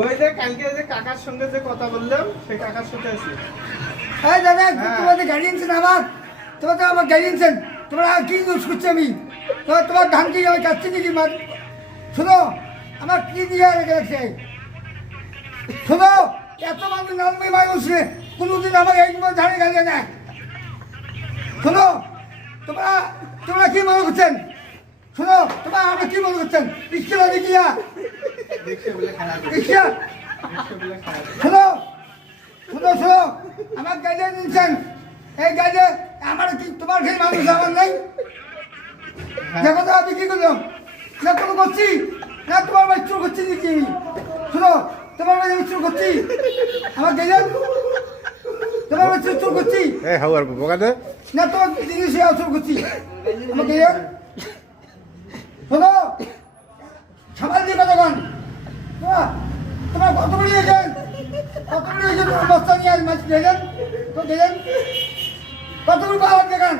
ওই যে কালকে যে কাকার সঙ্গে যে কথা বললাম সেই কাকার সাথে আছি। হ্যাঁ দাদা, তোমাদের গার্ডিয়ানছেন আমার, তোমার তো আমার গার্ডিয়ানছেন, তোমরা কি ইউজ করছো আমি, তোমার ধান কি আমি কাটছি নাকি মার? শোনো, আমার কি দিয়ে রেখে রাখছে, শোনো, এত মানুষ নামবে মানুষ কোনোদিন আমাকে একবার ধানে গালিয়ে নেয়। শোনো, তোমরা কি মনে করছেন? শোনো, তোমরা আমরা কি মনে করছেন? ইস্কেলা দেখিয়া ইস্কেলা, শোনো শোনো শোনো, আমার গাড়ি নিচ্ছেন, এই গাড়ি আমার কি তোমার সেই মানুষ আমার নেই? দেখো তো আমি কি করলাম, না কোনো করছি না তোমার মিত্র করছি নাকি আমি? শোনো, তোমার বাড়ি মিত্র করছি, আমার গেলেন তোমার মিত্র করছি না তোমার জিনিস অসর করছি, আমার গেলেন। শোনো, সামাল দিয়ে কতক্ষণ তোমার কত বড়ি হয়েছেন, কত বড়ি হয়েছেন, তোমার বস্তা নিয়ে মাছ গেলেন তো গেলেন, কত বড় পাওয়ার দেখান।